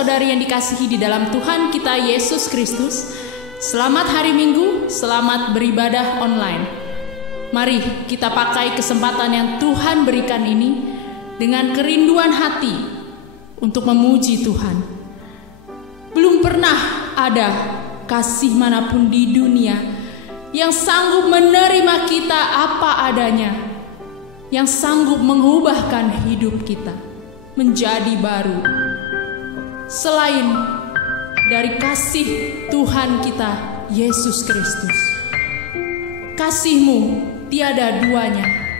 saudara-saudari yang dikasihi di dalam Tuhan kita Yesus Kristus, selamat hari Minggu, selamat beribadah online. Mari kita pakai kesempatan yang Tuhan berikan ini dengan kerinduan hati untuk memuji Tuhan. Belum pernah ada kasih manapun di dunia yang sanggup menerima kita apa adanya, yang sanggup mengubahkan hidup kita menjadi baru, selain dari kasih Tuhan kita Yesus Kristus. Kasih-Mu tiada duanya.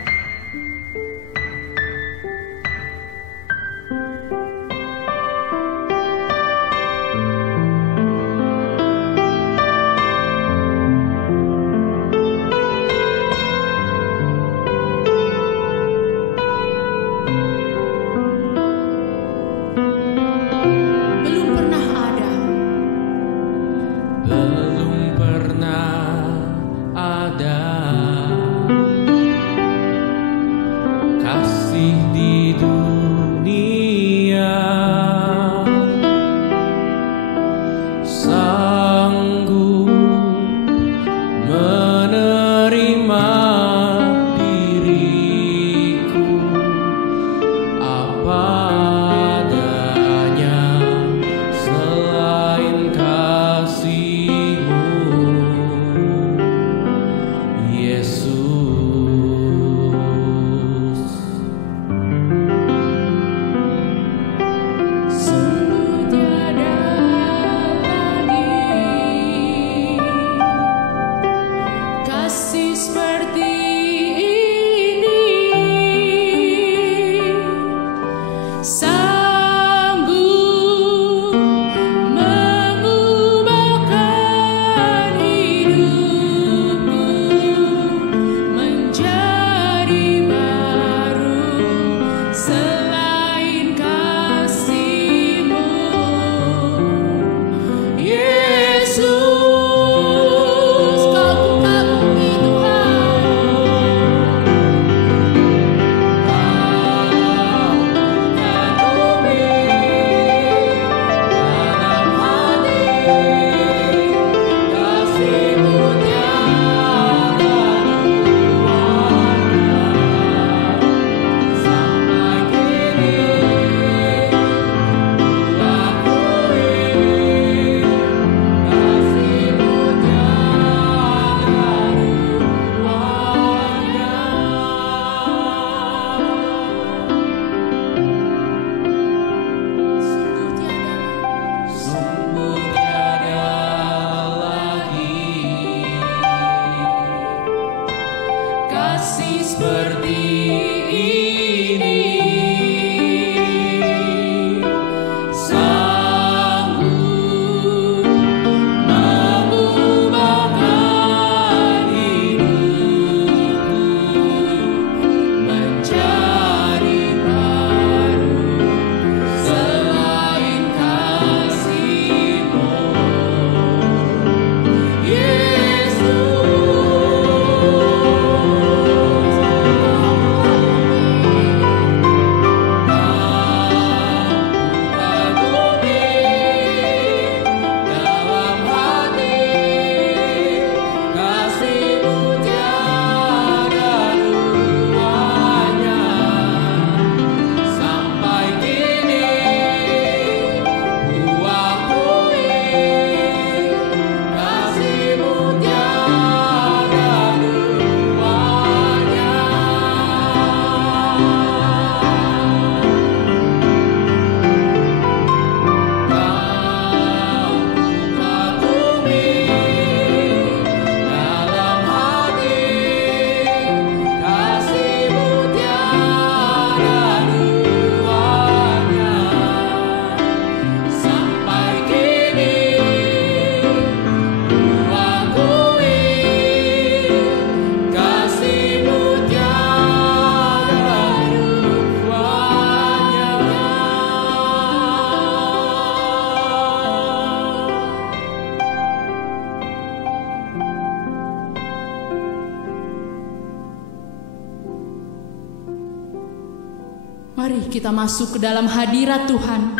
Mari kita masuk ke dalam hadirat Tuhan.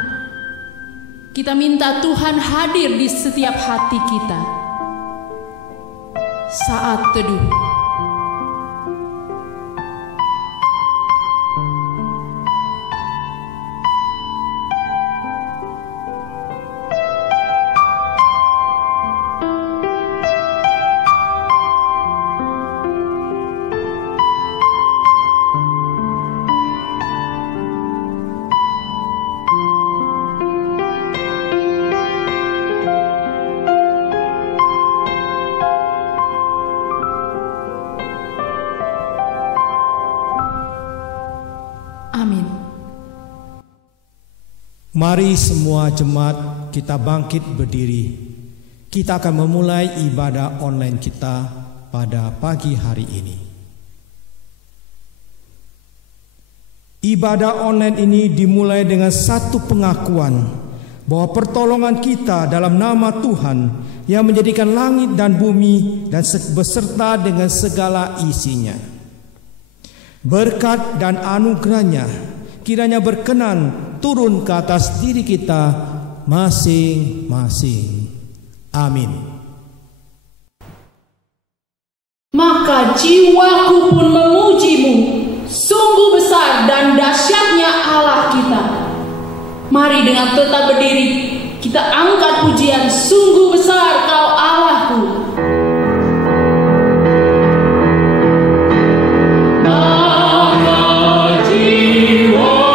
Kita minta Tuhan hadir di setiap hati kita. Saat teduh. Amin. Mari semua jemaat kita bangkit berdiri. Kita akan memulai ibadah online kita pada pagi hari ini. Ibadah online ini dimulai dengan satu pengakuan bahwa pertolongan kita dalam nama Tuhan yang menjadikan langit dan bumi dan beserta dengan segala isinya. Berkat dan anugerahnya kiranya berkenan turun ke atas diri kita masing-masing. Amin. Maka jiwaku pun memuji-Mu, sungguh besar dan dahsyatnya Allah kita. Mari dengan tetap berdiri, kita angkat pujian, sungguh besar Kau Allahku. Oh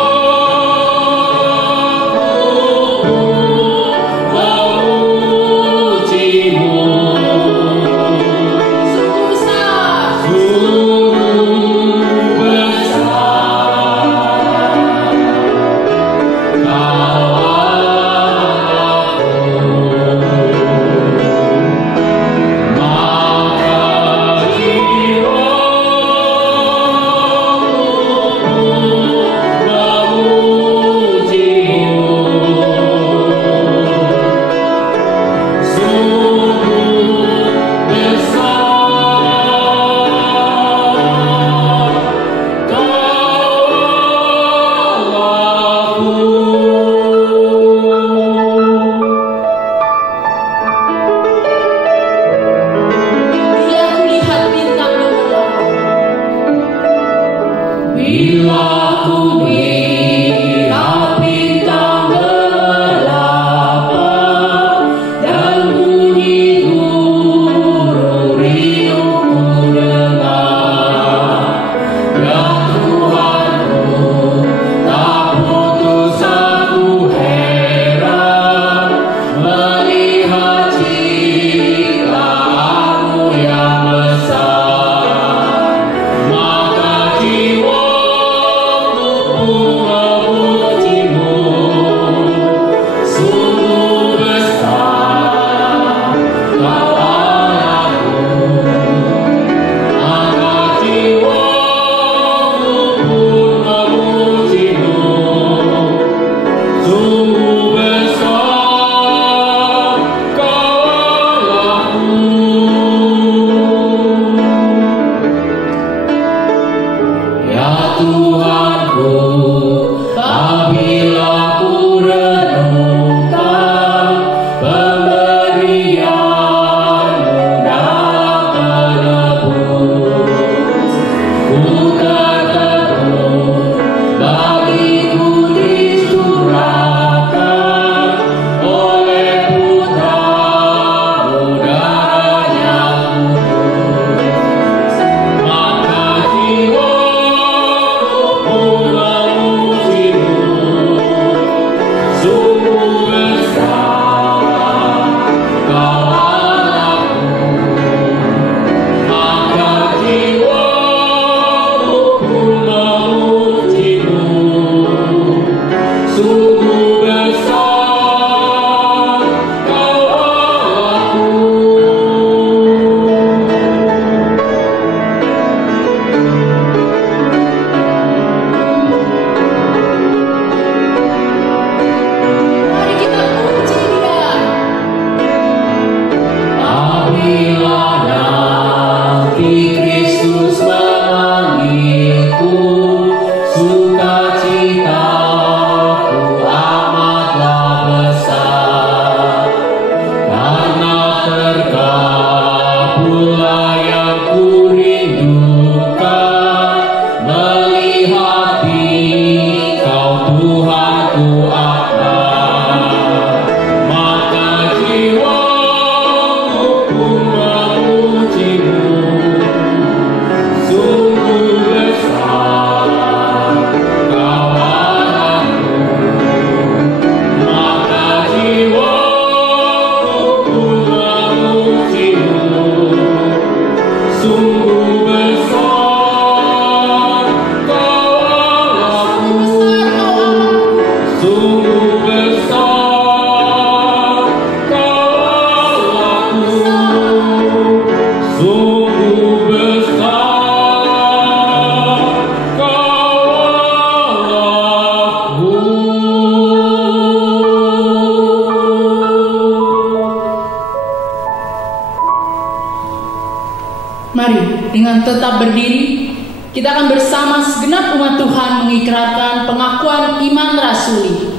Mari dengan tetap berdiri, kita akan bersama segenap umat Tuhan mengikrarkan pengakuan iman rasuli.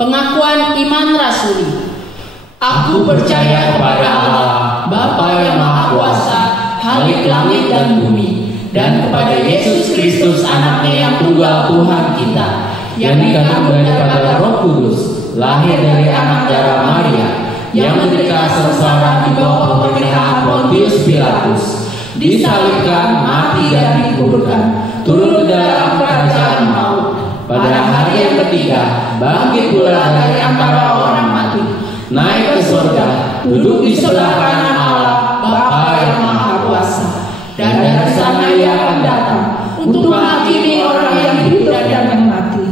Pengakuan iman rasuli. Aku percaya kepada Allah, Bapa yang Maha Kuasa, Halik langit dan bumi, dan kepada Yesus Kristus anaknya yang tunggal Tuhan kita, yang dikandung daripada Roh Kudus, lahir dari anak darah Maria, yang menderita sengsara di bawah pemerintahan Pontius Pilatus, disalibkan, mati dan dikuburkan, turun ke dalam kerajaan maut, pada hari yang ketiga bangkit pula dari antara orang mati, naik ke surga, duduk di sebelah kanan Allah, Bapa yang Maha Kuasa, dan dari sana Ia akan datang untuk menghakimi orang yang hidup dan yang mati.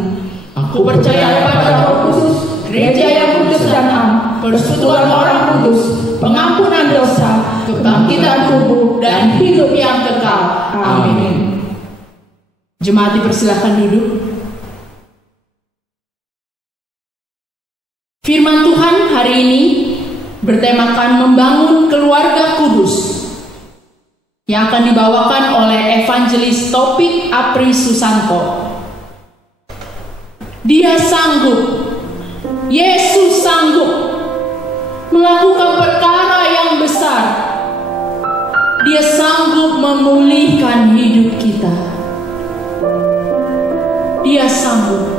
Aku percaya pada Roh Kudus, gereja yang kudus dan am, persekutuan orang kudus, pengampunan dosa, kebangkitan tubuh, dan hidup yang kekal. Amin. Jemaat dipersilakan duduk. Firman Tuhan hari ini bertemakan membangun keluarga kudus, yang akan dibawakan oleh Evangelis Taufik Apri Susanto. Dia sanggup, Yesus sanggup melakukan perkara yang besar. Dia sanggup memulihkan hidup kita. Dia sanggup.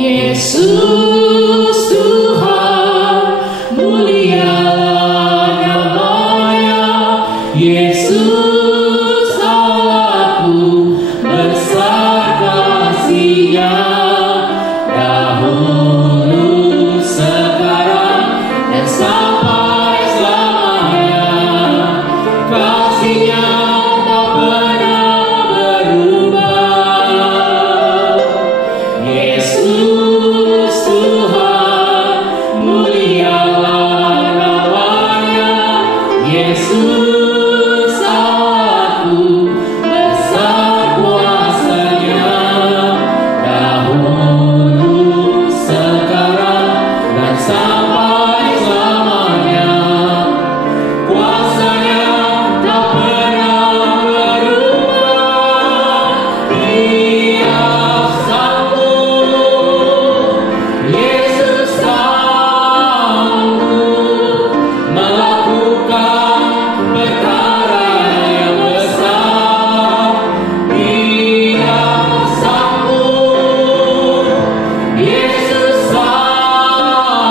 Yesus Tuhan, mulialah nama-Nya. Yesus Allahku, besar kasih-Nya. Dahulu, sekarang, dan sampai selamanya. Kasih-Nya tak pernah berubah. Yesus Tuhan, mulialah nama-Nya. Yesus Allahku, besar kuasa-Nya. Dahulu, sekarang, dan sampai selamanya. Kuasa-Nya tak pernah berubah. Dia sanggup, Yesus sanggup melakukan perkara yang besar. Dia sanggup, Yesus sanggup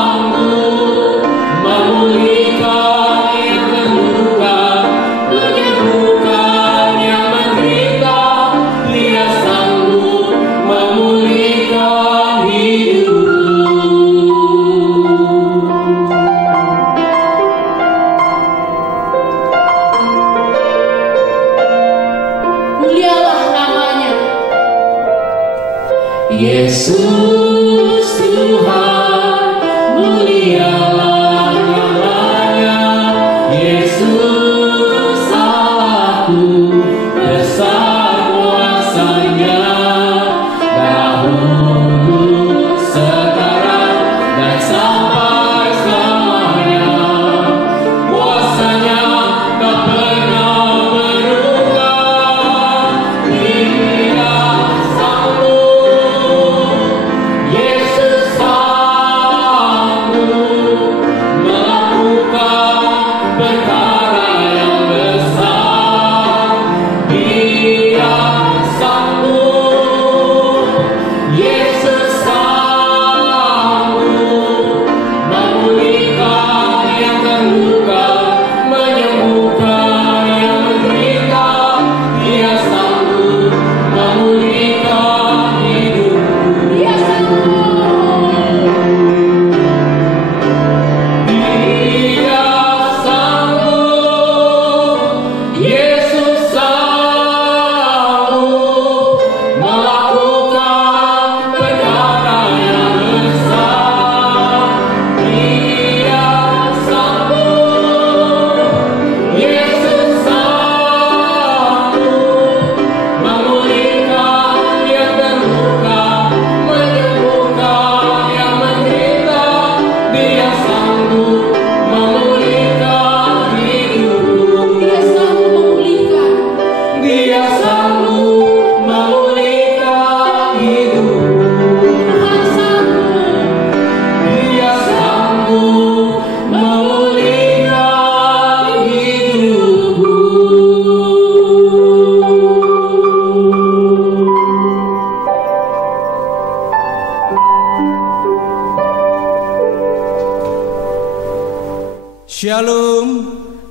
memulihkan yang terluka, menyembuhkan yang menderita. Dia sanggup memulihkan hidupku. Mulialah nama-Nya. Yesus Tuhan, mulialah nama-Nya. Yesus Allahku, besar kuasa-Nya. Dahulu, sekarang, dan sampai selamanya. Kuasa-Nya tak pernah berubah. Dia sanggup, Yesus sanggup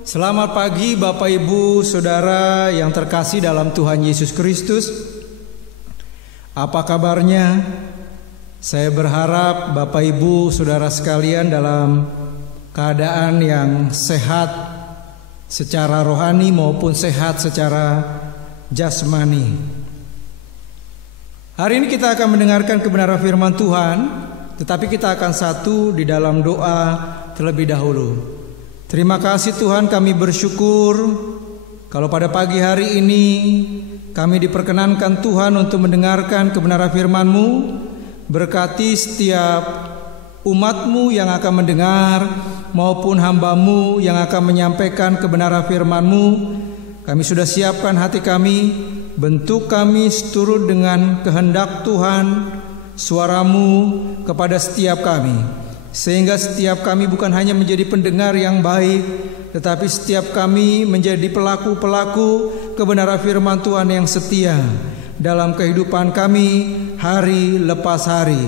Selamat pagi Bapak Ibu Saudara yang terkasih dalam Tuhan Yesus Kristus. Apa kabarnya? Saya berharap Bapak Ibu Saudara sekalian dalam keadaan yang sehat secara rohani maupun sehat secara jasmani. Hari ini kita akan mendengarkan kebenaran firman Tuhan, tetapi kita akan satu di dalam doa terlebih dahulu. Terima kasih Tuhan, kami bersyukur kalau pada pagi hari ini kami diperkenankan Tuhan untuk mendengarkan kebenaran firman-Mu. Berkati setiap umat-Mu yang akan mendengar maupun hamba-Mu yang akan menyampaikan kebenaran firman-Mu. Kami sudah siapkan hati kami, bentuk kami seturut dengan kehendak Tuhan, suara-Mu kepada setiap kami. Sehingga setiap kami bukan hanya menjadi pendengar yang baik, tetapi setiap kami menjadi pelaku-pelaku kebenaran firman Tuhan yang setia dalam kehidupan kami hari lepas hari.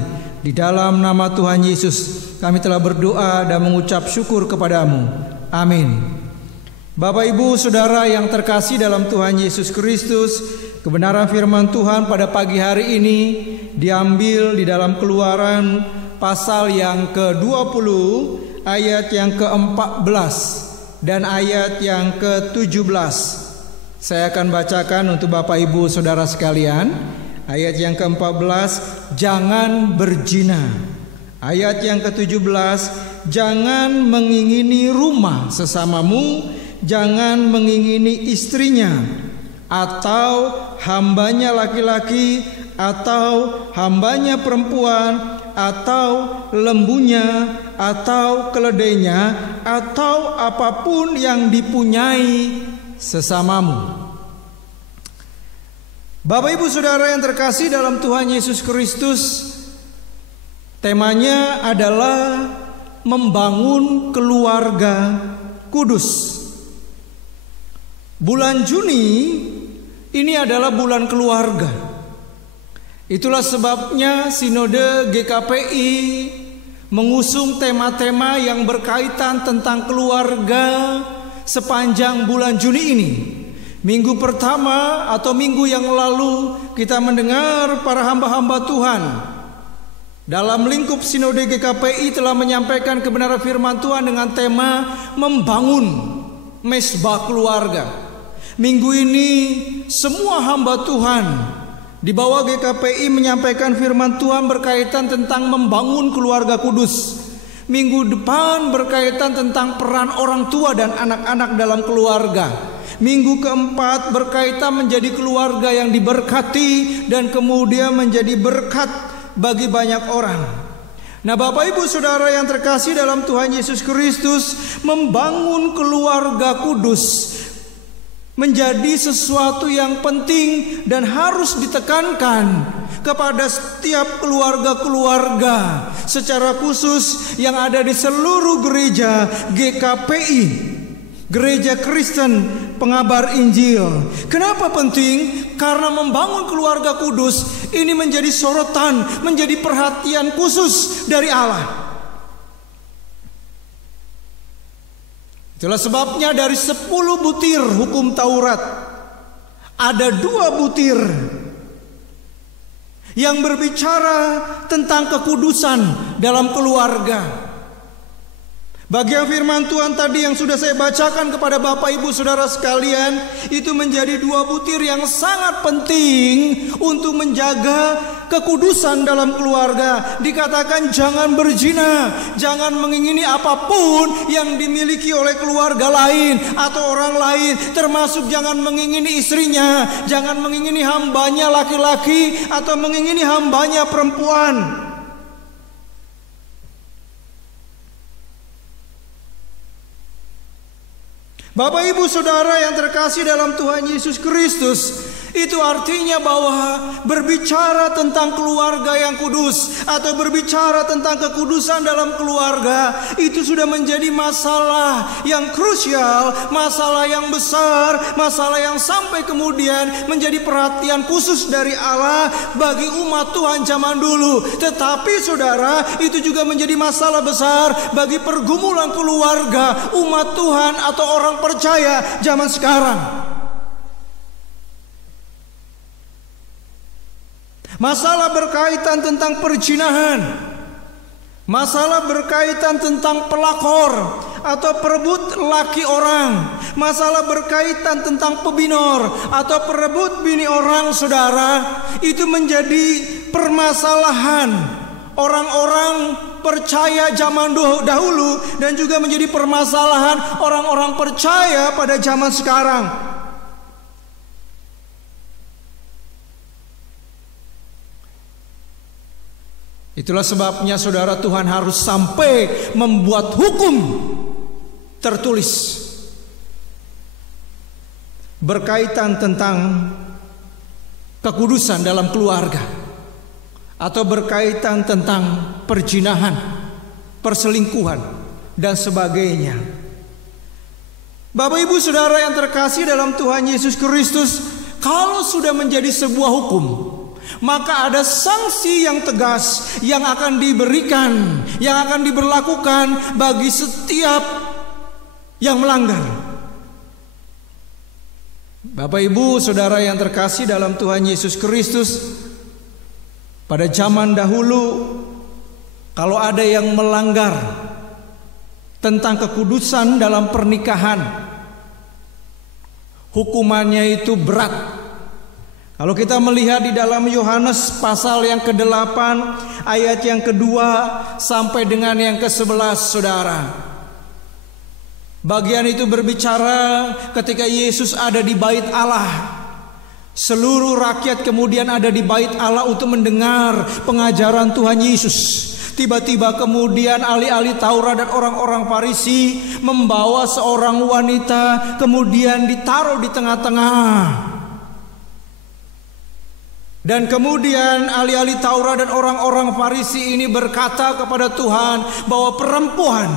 Di dalam nama Tuhan Yesus kami telah berdoa dan mengucap syukur kepadamu. Amin. Bapak Ibu Saudara yang terkasih dalam Tuhan Yesus Kristus, kebenaran firman Tuhan pada pagi hari ini diambil di dalam Keluaran pasal yang ke-20 ayat yang ke-14 dan ayat yang ke-17. Saya akan bacakan untuk Bapak Ibu Saudara sekalian. Ayat yang ke-14, jangan berzina. Ayat yang ke-17, jangan mengingini rumah sesamamu, jangan mengingini istrinya atau hambanya laki-laki atau hambanya perempuan atau lembunya atau keledainya atau apapun yang dipunyai sesamamu. Bapak Ibu Saudara yang terkasih dalam Tuhan Yesus Kristus, temanya adalah membangun keluarga kudus. Bulan Juni ini adalah bulan keluarga. Itulah sebabnya Sinode GKPI mengusung tema-tema yang berkaitan tentang keluarga sepanjang bulan Juni ini. Minggu pertama atau minggu yang lalu kita mendengar para hamba-hamba Tuhan dalam lingkup Sinode GKPI telah menyampaikan kebenaran firman Tuhan dengan tema membangun mesbah keluarga. Minggu ini semua hamba Tuhan di bawah GKPI menyampaikan firman Tuhan berkaitan tentang membangun keluarga kudus. Minggu depan berkaitan tentang peran orang tua dan anak-anak dalam keluarga. Minggu keempat berkaitan menjadi keluarga yang diberkati dan kemudian menjadi berkat bagi banyak orang. Nah Bapak Ibu Saudara yang terkasih dalam Tuhan Yesus Kristus, membangun keluarga kudus menjadi sesuatu yang penting dan harus ditekankan kepada setiap keluarga-keluarga, secara khusus yang ada di seluruh gereja GKPI, Gereja Kristen Pengabar Injil. Kenapa penting? Karena membangun keluarga kudus ini menjadi sorotan, menjadi perhatian khusus dari Allah. Itulah sebabnya dari 10 butir hukum Taurat ada 2 butir yang berbicara tentang kekudusan dalam keluarga. Bagian firman Tuhan tadi yang sudah saya bacakan kepada Bapak Ibu Saudara sekalian, itu menjadi 2 butir yang sangat penting untuk menjaga kekudusan dalam keluarga. Dikatakan jangan berzina, jangan mengingini apapun yang dimiliki oleh keluarga lain atau orang lain, termasuk jangan mengingini istrinya, jangan mengingini hambanya laki-laki atau mengingini hambanya perempuan. Bapak Ibu Saudara yang terkasih dalam Tuhan Yesus Kristus, Itu artinya bahwa berbicara tentang keluarga yang kudus atau berbicara tentang kekudusan dalam keluarga itu sudah menjadi masalah yang krusial, masalah yang besar, masalah yang sampai kemudian menjadi perhatian khusus dari Allah bagi umat Tuhan zaman dulu. Tetapi saudara, itu juga menjadi masalah besar bagi pergumulan keluarga umat Tuhan atau orang percaya zaman sekarang. Masalah berkaitan tentang perzinahan, masalah berkaitan tentang pelakor atau perebut laki orang, masalah berkaitan tentang pebinor atau perebut bini orang, saudara, itu menjadi permasalahan orang-orang percaya zaman dahulu dan juga menjadi permasalahan orang-orang percaya pada zaman sekarang. Itulah sebabnya saudara, Tuhan harus sampai membuat hukum tertulis berkaitan tentang kekudusan dalam keluarga atau berkaitan tentang perzinahan, perselingkuhan dan sebagainya. Bapak Ibu Saudara yang terkasih dalam Tuhan Yesus Kristus, kalau sudah menjadi sebuah hukum, maka ada sanksi yang tegas yang akan diberikan, yang akan diberlakukan bagi setiap yang melanggar. Bapak Ibu Saudara yang terkasih dalam Tuhan Yesus Kristus, pada zaman dahulu kalau ada yang melanggar tentang kekudusan dalam pernikahan, hukumannya itu berat. Kalau kita melihat di dalam Yohanes pasal yang ke-8 ayat yang ke-2 sampai dengan yang ke-11, saudara, bagian itu berbicara ketika Yesus ada di bait Allah. Seluruh rakyat kemudian ada di bait Allah untuk mendengar pengajaran Tuhan Yesus. Tiba-tiba kemudian ahli-ahli Taurat dan orang-orang Farisi membawa seorang wanita, kemudian ditaruh di tengah-tengah. Dan kemudian ahli-ahli Taurat dan orang-orang Farisi ini berkata kepada Tuhan bahwa perempuan,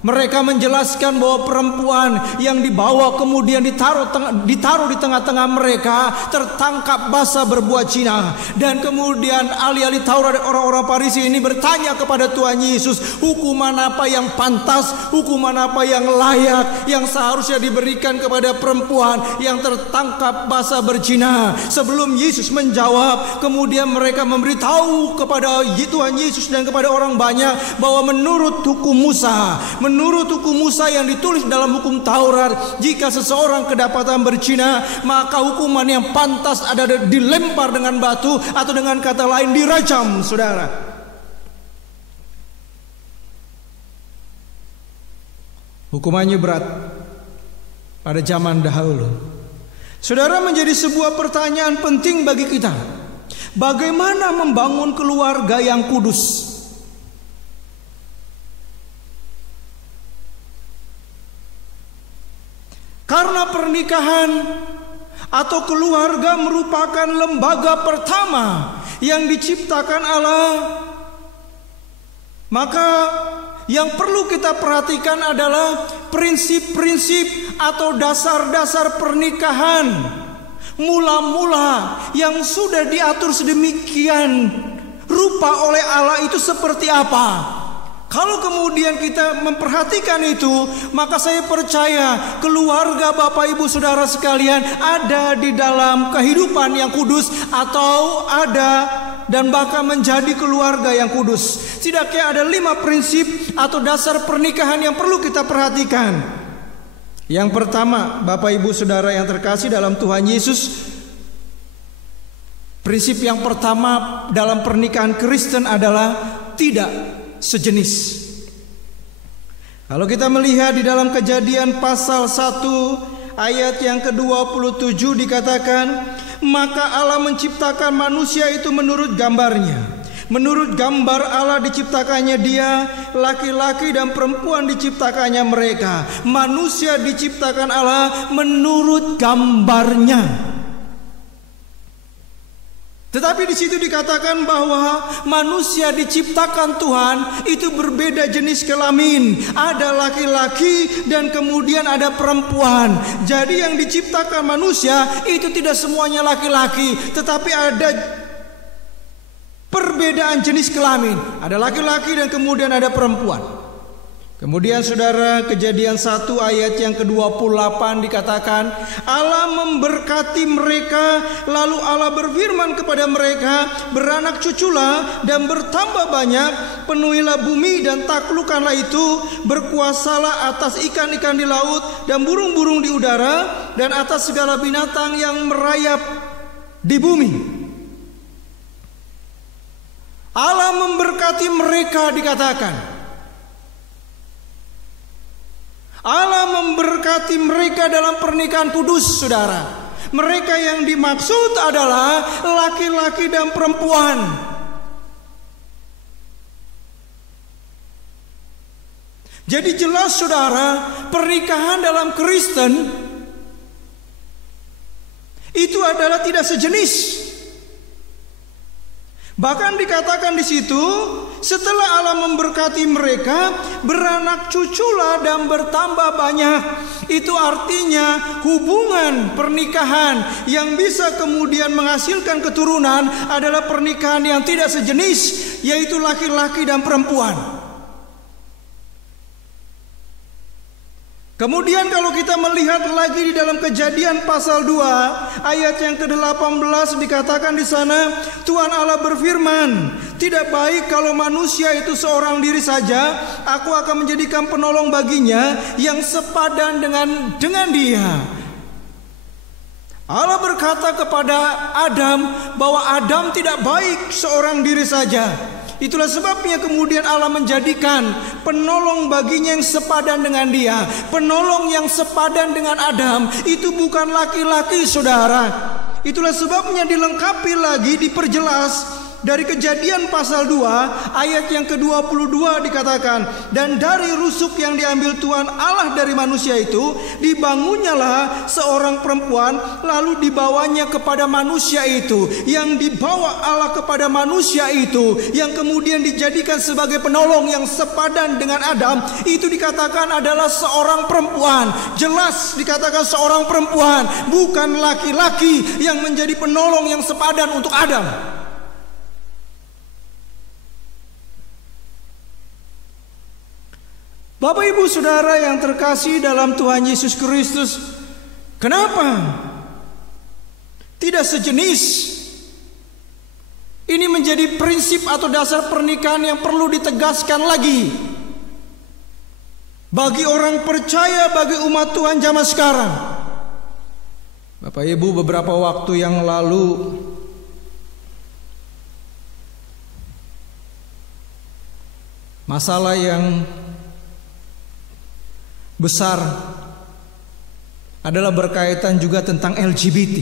mereka menjelaskan bahwa perempuan yang dibawa kemudian ditaruh di tengah-tengah mereka tertangkap basah berbuat zina. Dan kemudian ahli-ahli Taurat dan orang-orang Farisi ini bertanya kepada Tuhan Yesus, hukuman apa yang pantas, hukuman apa yang layak, yang seharusnya diberikan kepada perempuan yang tertangkap basah berzina. Sebelum Yesus menjawab, kemudian mereka memberitahu kepada Tuhan Yesus dan kepada orang banyak bahwa menurut hukum Musa yang ditulis dalam hukum Taurat, jika seseorang kedapatan berzina, maka hukuman yang pantas ada dilempar dengan batu atau dengan kata lain dirajam, saudara. Hukumannya berat pada zaman dahulu. Saudara, menjadi sebuah pertanyaan penting bagi kita. Bagaimana membangun keluarga yang kudus? Karena pernikahan atau keluarga merupakan lembaga pertama yang diciptakan Allah, maka yang perlu kita perhatikan adalah prinsip-prinsip atau dasar-dasar pernikahan mula-mula yang sudah diatur sedemikian rupa oleh Allah itu seperti apa. Kalau kemudian kita memperhatikan itu, maka saya percaya keluarga Bapak Ibu Saudara sekalian ada di dalam kehidupan yang kudus, atau ada dan bahkan menjadi keluarga yang kudus. Setidaknya ada 5 prinsip atau dasar pernikahan yang perlu kita perhatikan. Yang pertama, Bapak Ibu Saudara yang terkasih dalam Tuhan Yesus, prinsip yang pertama dalam pernikahan Kristen adalah tidak sejenis. Kalau kita melihat di dalam Kejadian pasal 1 ayat yang ke-27 dikatakan, maka Allah menciptakan manusia itu menurut gambarnya. Menurut gambar Allah diciptakannya dia, laki-laki dan perempuan diciptakannya mereka. Manusia diciptakan Allah menurut gambarnya. Tetapi di situ dikatakan bahwa manusia diciptakan Tuhan itu berbeda jenis kelamin. Ada laki-laki dan kemudian ada perempuan. Jadi yang diciptakan manusia itu tidak semuanya laki-laki, tetapi ada perbedaan jenis kelamin. Ada laki-laki dan kemudian ada perempuan. Kemudian saudara, Kejadian 1 ayat yang ke-28 dikatakan, Allah memberkati mereka, lalu Allah berfirman kepada mereka, beranak cuculah dan bertambah banyak, penuhilah bumi dan taklukkanlah itu, berkuasalah atas ikan-ikan di laut dan burung-burung di udara dan atas segala binatang yang merayap di bumi. Allah memberkati mereka dikatakan. Allah memberkati mereka dalam pernikahan kudus, saudara. Mereka yang dimaksud adalah laki-laki dan perempuan. Jadi jelas, saudara, pernikahan dalam Kristen itu adalah tidak sejenis. Bahkan dikatakan di situ, setelah Allah memberkati mereka, beranak cuculah dan bertambah banyak. Itu artinya hubungan pernikahan yang bisa kemudian menghasilkan keturunan adalah pernikahan yang tidak sejenis, yaitu laki-laki dan perempuan. Kemudian kalau kita melihat lagi di dalam Kejadian pasal 2 ayat yang ke-18 dikatakan di sana, Tuhan Allah berfirman, tidak baik kalau manusia itu seorang diri saja, aku akan menjadikan penolong baginya yang sepadan dengan dia. Allah berkata kepada Adam bahwa Adam tidak baik seorang diri saja. Itulah sebabnya kemudian Allah menjadikan penolong baginya yang sepadan dengan dia. Penolong yang sepadan dengan Adam itu bukan laki-laki, saudara. Itulah sebabnya dilengkapi lagi, diperjelas dari Kejadian pasal 2 ayat yang ke-22 dikatakan, dan dari rusuk yang diambil Tuhan Allah dari manusia itu dibangunnyalah seorang perempuan, lalu dibawanya kepada manusia itu. Yang dibawa Allah kepada manusia itu, yang kemudian dijadikan sebagai penolong yang sepadan dengan Adam, itu dikatakan adalah seorang perempuan. Jelas dikatakan seorang perempuan, bukan laki-laki yang menjadi penolong yang sepadan untuk Adam. Bapak Ibu Saudara yang terkasih dalam Tuhan Yesus Kristus, kenapa tidak sejenis? Ini menjadi prinsip atau dasar pernikahan yang perlu ditegaskan lagi bagi orang percaya, bagi umat Tuhan zaman sekarang. Bapak Ibu, beberapa waktu yang lalu masalah yang besar adalah berkaitan juga tentang LGBT,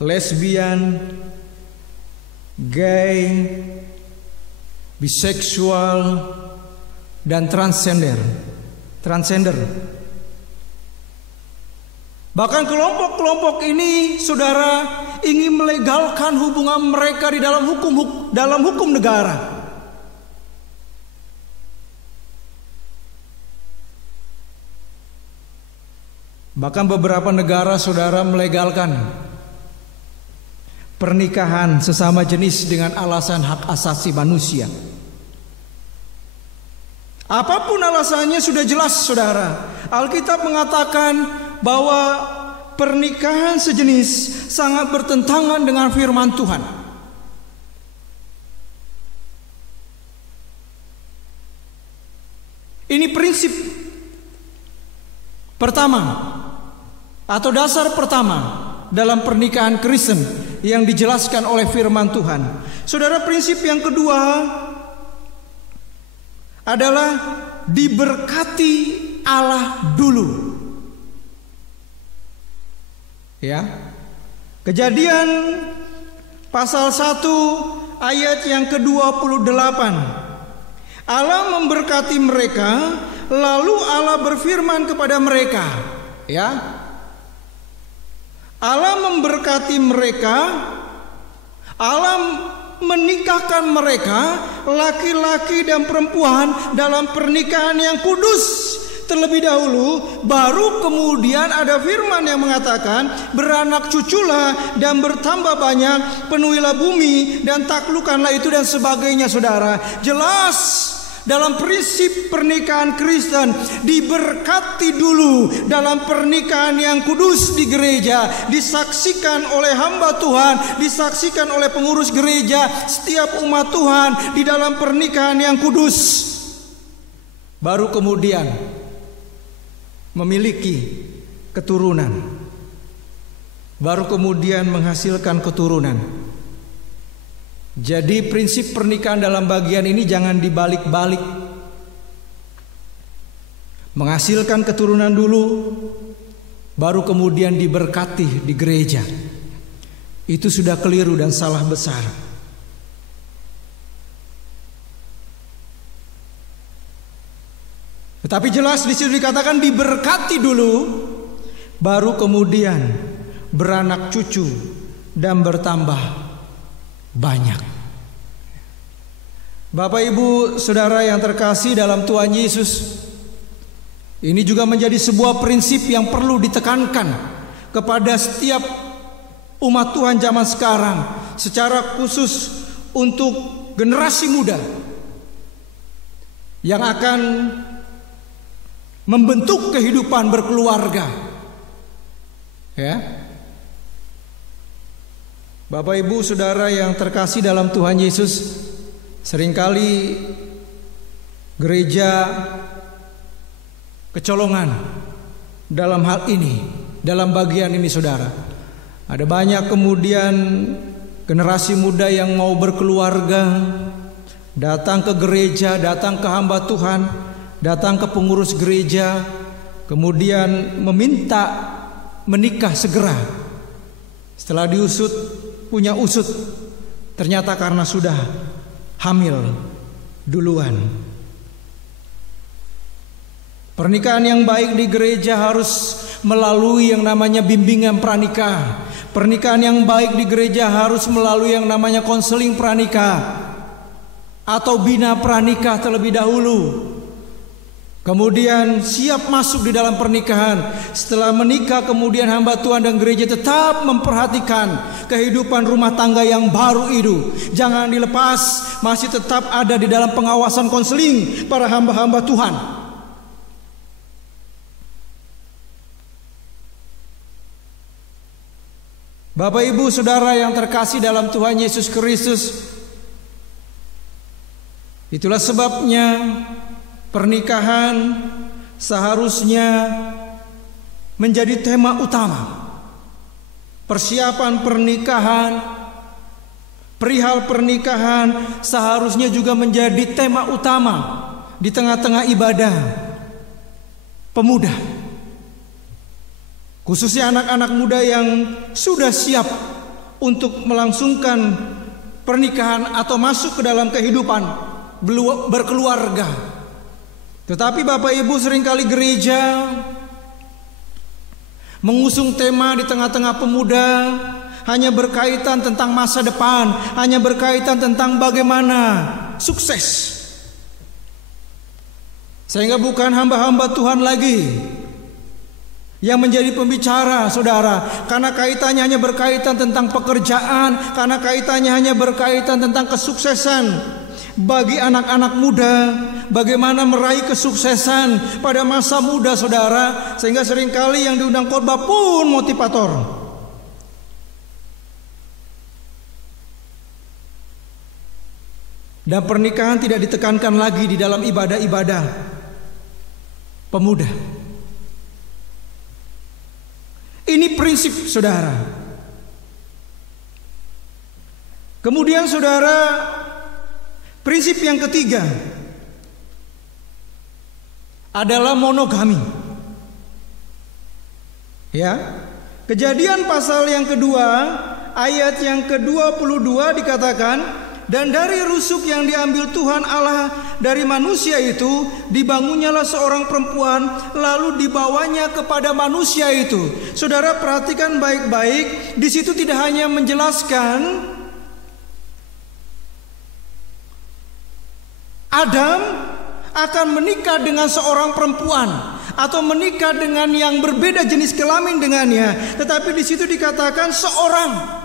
lesbian, gay, biseksual, dan transgender. Bahkan kelompok-kelompok ini, saudara, ingin melegalkan hubungan mereka di dalam hukum negara. Bahkan beberapa negara, saudara, melegalkan pernikahan sesama jenis dengan alasan hak asasi manusia. Apapun alasannya sudah jelas, saudara. Alkitab mengatakan bahwa pernikahan sejenis sangat bertentangan dengan firman Tuhan. Ini prinsip pertama atau dasar pertama dalam pernikahan Kristen yang dijelaskan oleh firman Tuhan. Saudara, prinsip yang kedua adalah diberkati Allah dulu. Ya. Kejadian pasal 1 ayat yang ke-28. Allah memberkati mereka, lalu Allah berfirman kepada mereka, ya. Allah memberkati mereka, Allah menikahkan mereka, laki-laki dan perempuan, dalam pernikahan yang kudus terlebih dahulu. Baru kemudian ada firman yang mengatakan, beranak cuculah dan bertambah banyak, penuhilah bumi dan taklukkanlah itu dan sebagainya. Saudara, jelas dalam prinsip pernikahan Kristen diberkati dulu dalam pernikahan yang kudus di gereja, disaksikan oleh hamba Tuhan, disaksikan oleh pengurus gereja, setiap umat Tuhan di dalam pernikahan yang kudus. Baru kemudian memiliki keturunan, baru kemudian menghasilkan keturunan. Jadi prinsip pernikahan dalam bagian ini jangan dibalik-balik. Menghasilkan keturunan dulu, baru kemudian diberkati di gereja. Itu sudah keliru dan salah besar. Tetapi jelas di situ dikatakan diberkati dulu, baru kemudian beranak cucu dan bertambah banyak. Bapak Ibu Saudara yang terkasih dalam Tuhan Yesus, ini juga menjadi sebuah prinsip yang perlu ditekankan kepada setiap umat Tuhan zaman sekarang, secara khusus untuk generasi muda yang akan membentuk kehidupan berkeluarga. Ya. Bapak Ibu Saudara yang terkasih dalam Tuhan Yesus, seringkali gereja kecolongan dalam hal ini, dalam bagian ini saudara. Ada banyak kemudian generasi muda yang mau berkeluarga, datang ke gereja, datang ke hamba Tuhan, datang ke pengurus gereja, kemudian meminta menikah segera. Setelah diusut, punya usut, ternyata karena sudah hamil duluan. Pernikahan yang baik di gereja harus melalui yang namanya bimbingan pranikah. Pernikahan yang baik di gereja harus melalui yang namanya konseling pranikah atau bina pranikah terlebih dahulu. Kemudian siap masuk di dalam pernikahan. Setelah menikah kemudian hamba Tuhan dan gereja tetap memperhatikan kehidupan rumah tangga yang baru itu. Jangan dilepas, masih tetap ada di dalam pengawasan konseling para hamba-hamba Tuhan. Bapak Ibu Saudara yang terkasih dalam Tuhan Yesus Kristus, itulah sebabnya pernikahan seharusnya menjadi tema utama. Persiapan pernikahan, perihal pernikahan seharusnya juga menjadi tema utama di tengah-tengah ibadah pemuda. Khususnya anak-anak muda yang sudah siap untuk melangsungkan pernikahan atau masuk ke dalam kehidupan berkeluarga. Tetapi Bapak Ibu, seringkali gereja mengusung tema di tengah-tengah pemuda hanya berkaitan tentang masa depan, hanya berkaitan tentang bagaimana sukses. Sehingga bukan hamba-hamba Tuhan lagi yang menjadi pembicara saudara, karena kaitannya hanya berkaitan tentang pekerjaan, karena kaitannya hanya berkaitan tentang kesuksesan. Bagi anak-anak muda, bagaimana meraih kesuksesan pada masa muda saudara, sehingga seringkali yang diundang khotbah pun motivator. Dan pernikahan tidak ditekankan lagi di dalam ibadah-ibadah pemuda. Ini prinsip saudara. Kemudian saudara, prinsip yang ketiga adalah monogami. Ya. Kejadian pasal yang kedua, ayat yang ke-22 dikatakan, dan dari rusuk yang diambil Tuhan Allah dari manusia itu, dibangunnyalah seorang perempuan, lalu dibawanya kepada manusia itu. Saudara perhatikan baik-baik, di situ tidak hanya menjelaskan Adam akan menikah dengan seorang perempuan atau menikah dengan yang berbeda jenis kelamin dengannya, tetapi di situ dikatakan seorang.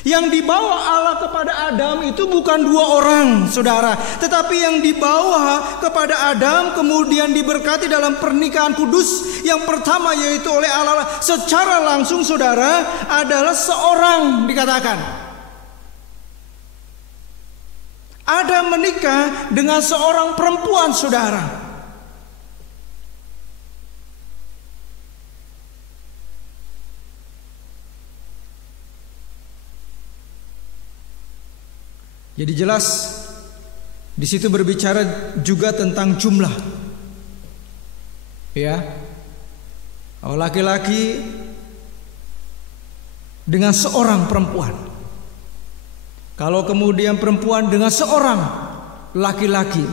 Yang dibawa Allah kepada Adam itu bukan dua orang, saudara, tetapi yang dibawa kepada Adam kemudian diberkati dalam pernikahan kudus yang pertama, yaitu oleh Allah secara langsung, saudara, adalah seorang. Dikatakan Adam menikah dengan seorang perempuan, saudara. Jadi jelas di situ berbicara juga tentang jumlah. Ya. Laki-laki dengan seorang perempuan. Kalau kemudian perempuan dengan seorang laki-laki.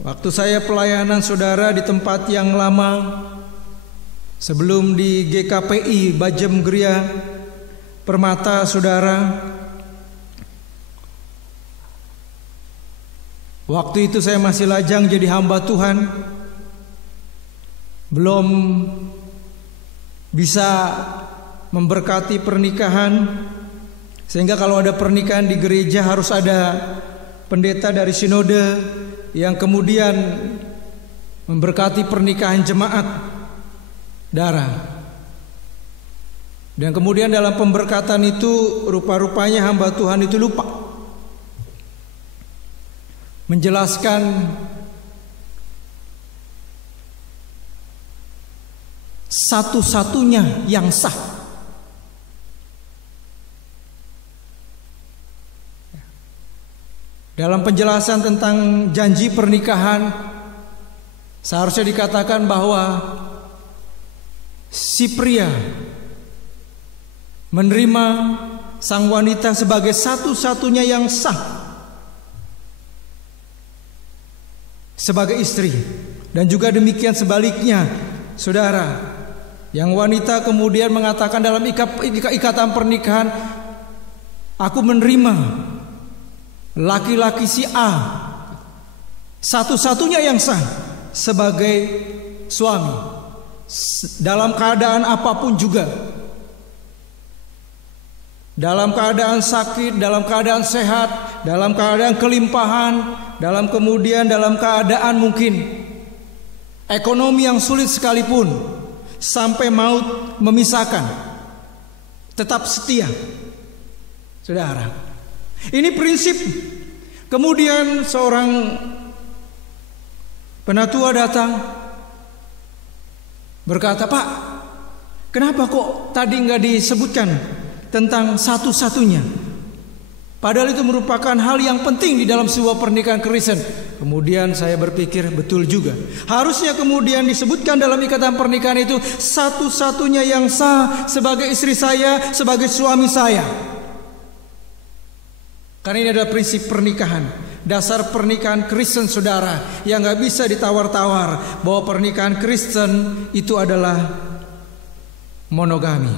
Waktu saya pelayanan, saudara, di tempat yang lama sebelum di GKPI Bajem Geria Permata, saudara, waktu itu saya masih lajang jadi hamba Tuhan, belum bisa memberkati pernikahan, sehingga kalau ada pernikahan di gereja harus ada pendeta dari sinode yang kemudian memberkati pernikahan jemaat darah. Dan kemudian dalam pemberkatan itu rupa-rupanya hamba Tuhan itu lupa menjelaskan satu-satunya yang sah. Dalam penjelasan tentang janji pernikahan, seharusnya dikatakan bahwa si pria menerima sang wanita sebagai satu-satunya yang sah sebagai istri, dan juga demikian sebaliknya, saudara, yang wanita kemudian mengatakan dalam ikatan pernikahan, aku menerima laki-laki si A satu-satunya yang sah sebagai suami dalam keadaan apapun juga. Dalam keadaan sakit, dalam keadaan sehat, dalam keadaan kelimpahan, dalam keadaan mungkin ekonomi yang sulit sekalipun, sampai maut memisahkan, tetap setia, saudara. Ini prinsip. Kemudian seorang penatua datang berkata, "Pak, kenapa kok tadi nggak disebutkan tentang satu-satunya? Padahal itu merupakan hal yang penting di dalam sebuah pernikahan Kristen." Kemudian saya berpikir, betul juga. Harusnya kemudian disebutkan dalam ikatan pernikahan itu satu-satunya yang sah sebagai istri saya, sebagai suami saya. Karena ini adalah prinsip pernikahan, dasar pernikahan Kristen, saudara, yang gak bisa ditawar-tawar, bahwa pernikahan Kristen itu adalah monogami.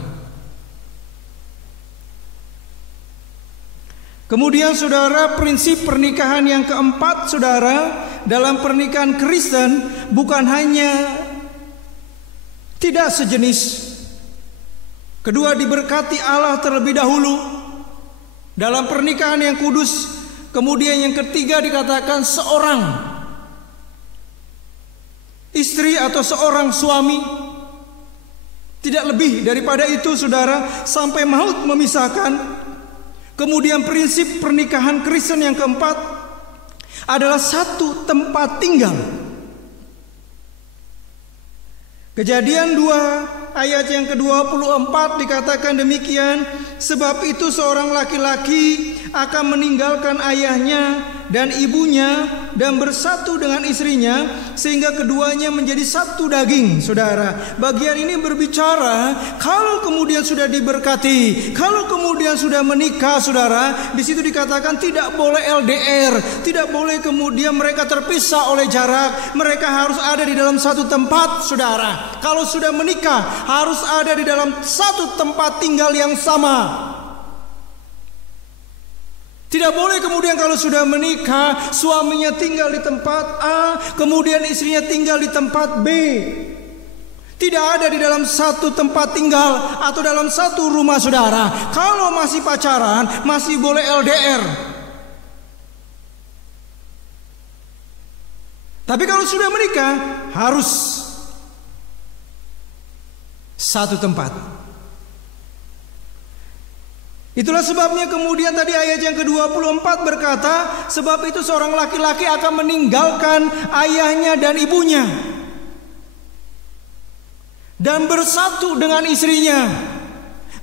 Kemudian, saudara, prinsip pernikahan yang keempat, saudara, dalam pernikahan Kristen bukan hanya tidak sejenis, kedua diberkati Allah terlebih dahulu dalam pernikahan yang kudus. Kemudian yang ketiga dikatakan seorang istri atau seorang suami. Tidak lebih daripada itu, saudara, sampai maut memisahkan. Kemudian prinsip pernikahan Kristen yang keempat adalah satu tempat tinggal. Kejadian 2 ayat yang ke-24 dikatakan demikian, sebab itu seorang laki-laki akan meninggalkan ayahnya dan ibunya dan bersatu dengan istrinya sehingga keduanya menjadi satu daging. Saudara, bagian ini berbicara kalau kemudian sudah diberkati, kalau kemudian sudah menikah, saudara, di situ dikatakan tidak boleh LDR, tidak boleh kemudian mereka terpisah oleh jarak, mereka harus ada di dalam satu tempat, saudara. Kalau sudah menikah harus ada di dalam satu tempat tinggal yang sama. Tidak boleh kemudian kalau sudah menikah, suaminya tinggal di tempat A, kemudian istrinya tinggal di tempat B. Tidak ada di dalam satu tempat tinggal atau dalam satu rumah, saudara. Kalau masih pacaran, masih boleh LDR. Tapi kalau sudah menikah, harus satu tempat. Itulah sebabnya kemudian tadi ayat yang ke-24 berkata, sebab itu seorang laki-laki akan meninggalkan ayahnya dan ibunya dan bersatu dengan istrinya.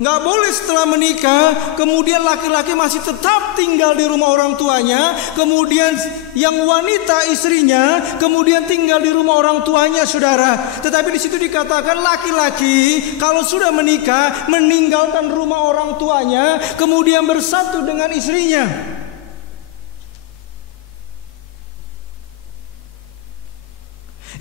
Gak boleh setelah menikah kemudian laki-laki masih tetap tinggal di rumah orang tuanya, kemudian yang wanita istrinya kemudian tinggal di rumah orang tuanya, saudara. Tetapi di situ dikatakan laki-laki kalau sudah menikah meninggalkan rumah orang tuanya kemudian bersatu dengan istrinya.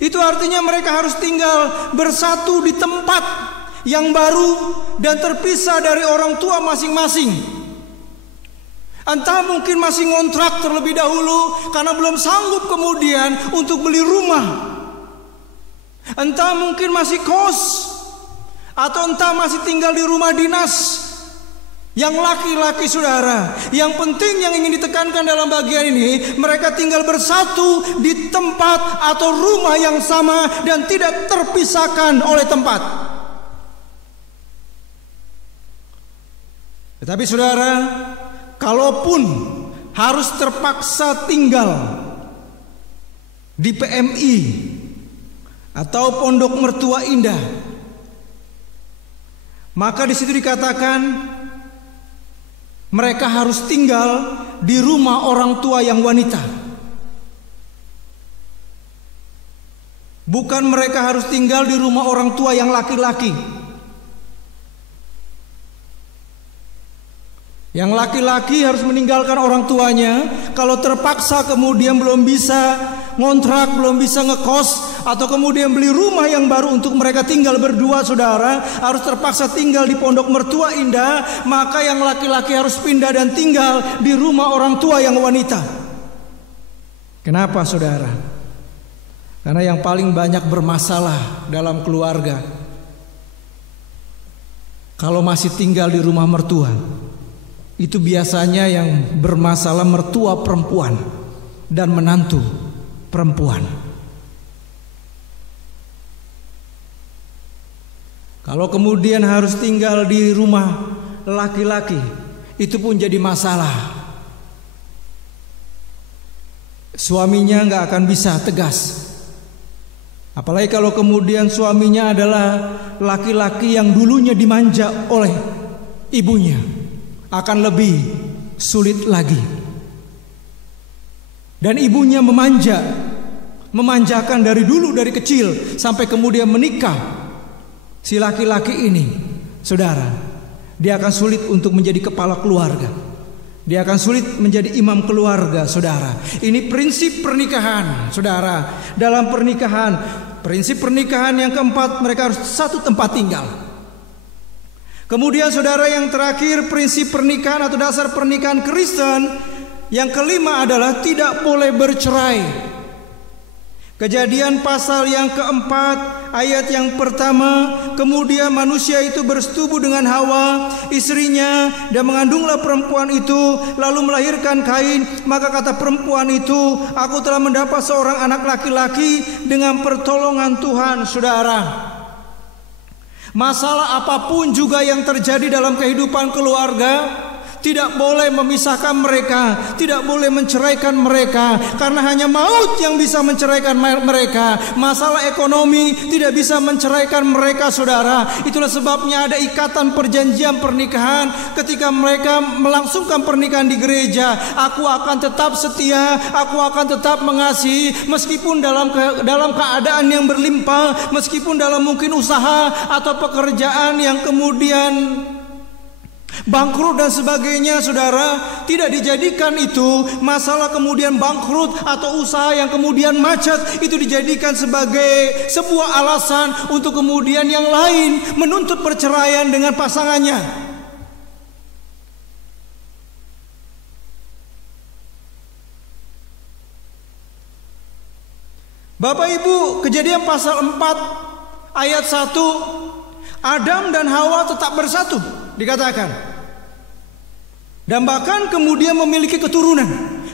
Itu artinya mereka harus tinggal bersatu di tempat yang baru dan terpisah dari orang tua masing-masing. Entah mungkin masih ngontrak terlebih dahulu karena belum sanggup kemudian untuk beli rumah. Entah mungkin masih kos, atau entah masih tinggal di rumah dinas. Yang laki-laki, saudara, yang penting yang ingin ditekankan dalam bagian ini, mereka tinggal bersatu di tempat atau rumah yang sama dan tidak terpisahkan oleh tempat. Tetapi saudara, kalaupun harus terpaksa tinggal di PMI atau Pondok Mertua Indah, maka di situ dikatakan mereka harus tinggal di rumah orang tua yang wanita. Bukan mereka harus tinggal di rumah orang tua yang laki-laki. Yang laki-laki harus meninggalkan orang tuanya. Kalau terpaksa kemudian belum bisa ngontrak, belum bisa ngekos, atau kemudian beli rumah yang baru untuk mereka tinggal berdua, saudara, harus terpaksa tinggal di Pondok Mertua Indah, maka yang laki-laki harus pindah dan tinggal di rumah orang tua yang wanita. Kenapa, saudara? Karena yang paling banyak bermasalah dalam keluarga kalau masih tinggal di rumah mertua, itu biasanya yang bermasalah mertua perempuan dan menantu perempuan. Kalau kemudian harus tinggal di rumah laki-laki, itu pun jadi masalah. Suaminya nggak akan bisa tegas. Apalagi kalau kemudian suaminya adalah laki-laki yang dulunya dimanja oleh ibunya, akan lebih sulit lagi. Dan ibunya memanjakan dari dulu, dari kecil sampai kemudian menikah. Si laki-laki ini, saudara, dia akan sulit untuk menjadi kepala keluarga. Dia akan sulit menjadi imam keluarga, saudara. Ini prinsip pernikahan, saudara. Dalam pernikahan, prinsip pernikahan yang keempat, mereka harus satu tempat tinggal. Kemudian saudara, yang terakhir, prinsip pernikahan atau dasar pernikahan Kristen yang kelima adalah tidak boleh bercerai. Kejadian pasal yang keempat ayat yang pertama, kemudian manusia itu bersetubuh dengan Hawa istrinya dan mengandunglah perempuan itu, lalu melahirkan Kain. Maka kata perempuan itu, aku telah mendapat seorang anak laki-laki dengan pertolongan Tuhan. Saudara, masalah apapun juga yang terjadi dalam kehidupan keluarga, tidak boleh memisahkan mereka, tidak boleh menceraikan mereka, karena hanya maut yang bisa menceraikan mereka. Masalah ekonomi tidak bisa menceraikan mereka, saudara. Itulah sebabnya ada ikatan perjanjian pernikahan. Ketika mereka melangsungkan pernikahan di gereja, aku akan tetap setia, aku akan tetap mengasihi, meskipun dalam keadaan yang berlimpah, meskipun dalam mungkin usaha atau pekerjaan yang kemudian bangkrut dan sebagainya, saudara. Tidak dijadikan itu masalah kemudian bangkrut atau usaha yang kemudian macet, itu dijadikan sebagai sebuah alasan untuk kemudian yang lain menuntut perceraian dengan pasangannya. Bapak Ibu, Kejadian pasal 4 ayat 1, Adam dan Hawa tetap bersatu dikatakan. Dan bahkan kemudian memiliki keturunan,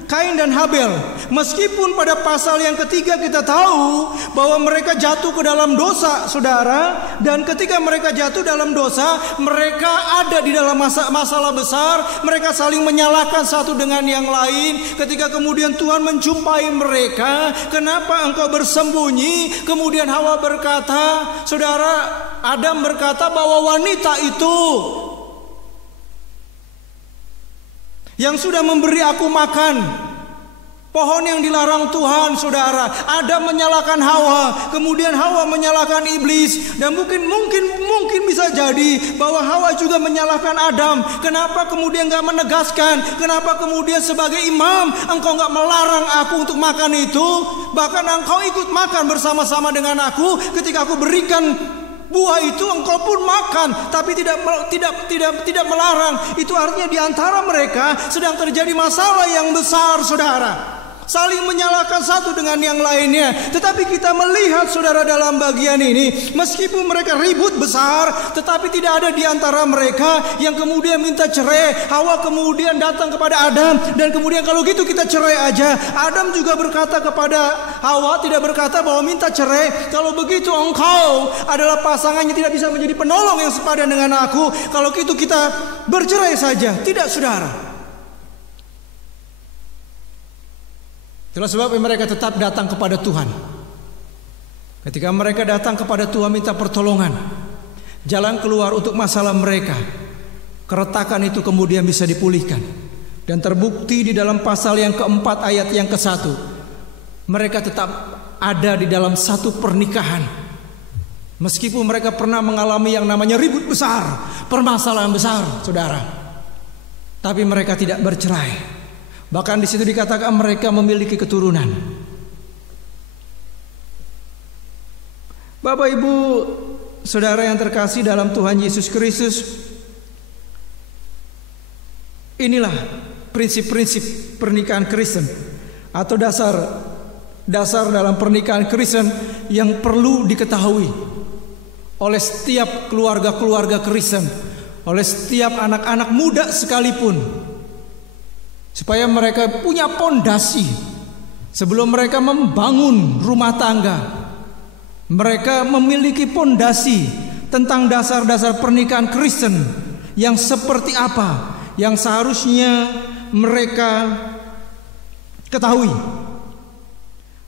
Kain dan Habel. Meskipun pada pasal yang ketiga kita tahu bahwa mereka jatuh ke dalam dosa, saudara. Dan ketika mereka jatuh dalam dosa, mereka ada di dalam masalah besar. Mereka saling menyalahkan satu dengan yang lain. Ketika kemudian Tuhan menjumpai mereka, kenapa engkau bersembunyi? Kemudian Hawa berkata, saudara, Adam berkata bahwa wanita itu yang sudah memberi aku makan pohon yang dilarang Tuhan, saudara. Adam menyalahkan Hawa, kemudian Hawa menyalahkan iblis, dan mungkin bisa jadi bahwa Hawa juga menyalahkan Adam. Kenapa kemudian gak menegaskan? Kenapa kemudian sebagai imam engkau gak melarang aku untuk makan itu? Bahkan engkau ikut makan bersama-sama dengan aku. Ketika aku berikan buah itu engkau pun makan, tapi tidak melarang. Itu artinya di antara mereka sedang terjadi masalah yang besar, saudara. Saling menyalahkan satu dengan yang lainnya. Tetapi kita melihat, saudara, dalam bagian ini, meskipun mereka ribut besar, tetapi tidak ada di antara mereka yang kemudian minta cerai. Hawa kemudian datang kepada Adam, dan kemudian kalau gitu kita cerai aja. Adam juga berkata kepada Hawa, tidak berkata bahwa minta cerai. Kalau begitu engkau adalah pasangan yang tidak bisa menjadi penolong yang sepadan dengan aku. Kalau gitu kita bercerai saja. Tidak, saudara. Itulah sebabnya mereka tetap datang kepada Tuhan. Ketika mereka datang kepada Tuhan minta pertolongan, jalan keluar untuk masalah mereka, keretakan itu kemudian bisa dipulihkan. Dan terbukti di dalam pasal yang keempat ayat yang ke-1, mereka tetap ada di dalam satu pernikahan. Meskipun mereka pernah mengalami yang namanya ribut besar, permasalahan besar, saudara, tapi mereka tidak bercerai. Bahkan di situ dikatakan mereka memiliki keturunan. Bapak, Ibu, saudara yang terkasih dalam Tuhan Yesus Kristus, inilah prinsip-prinsip pernikahan Kristen atau dasar dalam pernikahan Kristen yang perlu diketahui oleh setiap keluarga-keluarga Kristen, oleh setiap anak-anak muda sekalipun, supaya mereka punya pondasi sebelum mereka membangun rumah tangga. Mereka memiliki pondasi tentang dasar-dasar pernikahan Kristen yang seperti apa yang seharusnya mereka ketahui.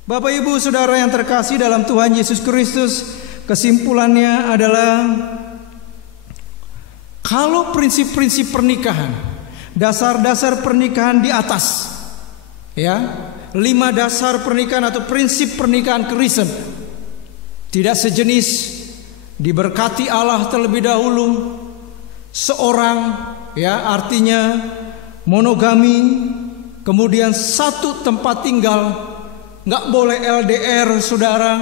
Bapak, Ibu, saudara yang terkasih dalam Tuhan Yesus Kristus, kesimpulannya adalah kalau prinsip-prinsip pernikahan, dasar-dasar pernikahan di atas, ya, 5 dasar pernikahan atau prinsip pernikahan Kristen tidak sejenis, diberkati Allah terlebih dahulu, seorang, ya, artinya monogami, kemudian satu tempat tinggal, nggak boleh LDR, saudara,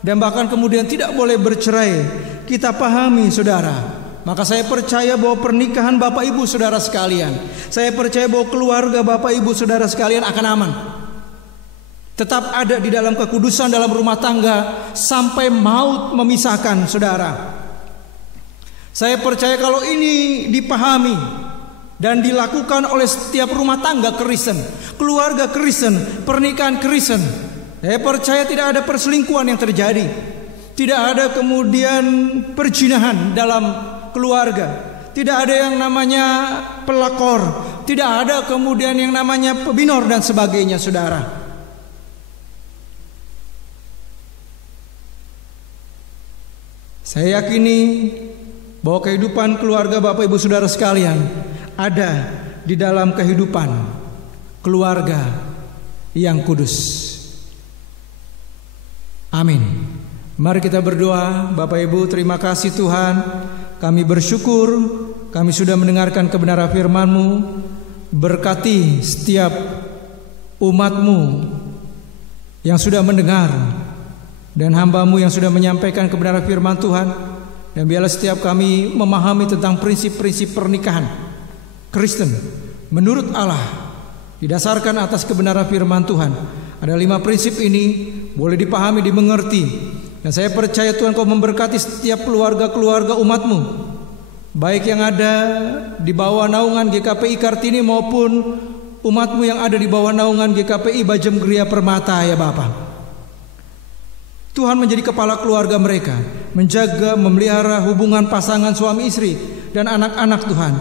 dan bahkan kemudian tidak boleh bercerai. Kita pahami, saudara. Maka saya percaya bahwa pernikahan Bapak Ibu saudara sekalian, saya percaya bahwa keluarga Bapak Ibu saudara sekalian akan aman, tetap ada di dalam kekudusan dalam rumah tangga sampai maut memisahkan, saudara. Saya percaya kalau ini dipahami dan dilakukan oleh setiap rumah tangga Kristen, keluarga Kristen, pernikahan Kristen, saya percaya tidak ada perselingkuhan yang terjadi, tidak ada kemudian perzinahan dalam keluarga, tidak ada yang namanya pelakor, tidak ada kemudian yang namanya pebinor dan sebagainya, saudara. Saya yakini bahwa kehidupan keluarga Bapak Ibu saudara sekalian ada di dalam kehidupan keluarga yang kudus. Amin. Mari kita berdoa. Bapak Ibu, terima kasih Tuhan. Kami bersyukur kami sudah mendengarkan kebenaran firman-Mu. Berkati setiap umat-Mu yang sudah mendengar dan hamba-Mu yang sudah menyampaikan kebenaran firman Tuhan. Dan biarlah setiap kami memahami tentang prinsip-prinsip pernikahan Kristen menurut Allah, didasarkan atas kebenaran firman Tuhan, Ada 5 prinsip ini boleh dipahami, dimengerti. Dan saya percaya Tuhan Kau memberkati setiap keluarga-keluarga umat-Mu, baik yang ada di bawah naungan GKPI Kartini maupun umat-Mu yang ada di bawah naungan GKPI Bajem Geria Permata ya Bapa. Tuhan menjadi kepala keluarga mereka, menjaga, memelihara hubungan pasangan suami istri dan anak-anak Tuhan.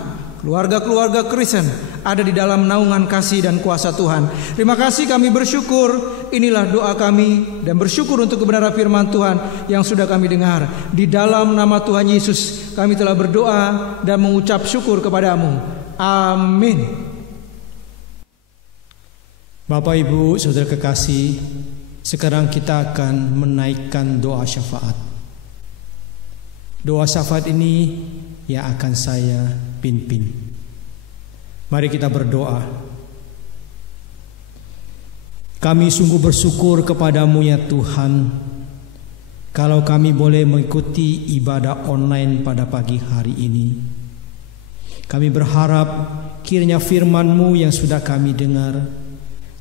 Keluarga-keluarga Kristen ada di dalam naungan kasih dan kuasa Tuhan. Terima kasih, kami bersyukur. Inilah doa kami dan bersyukur untuk kebenaran firman Tuhan yang sudah kami dengar. Di dalam nama Tuhan Yesus kami telah berdoa dan mengucap syukur kepadamu. Amin. Bapak, Ibu, Saudara kekasih, sekarang kita akan menaikkan doa syafaat. Doa syafaat ini yang akan saya pimpin. Mari kita berdoa. Kami sungguh bersyukur kepadamu ya Tuhan, kalau kami boleh mengikuti ibadah online pada pagi hari ini. Kami berharap kiranya firman-Mu yang sudah kami dengar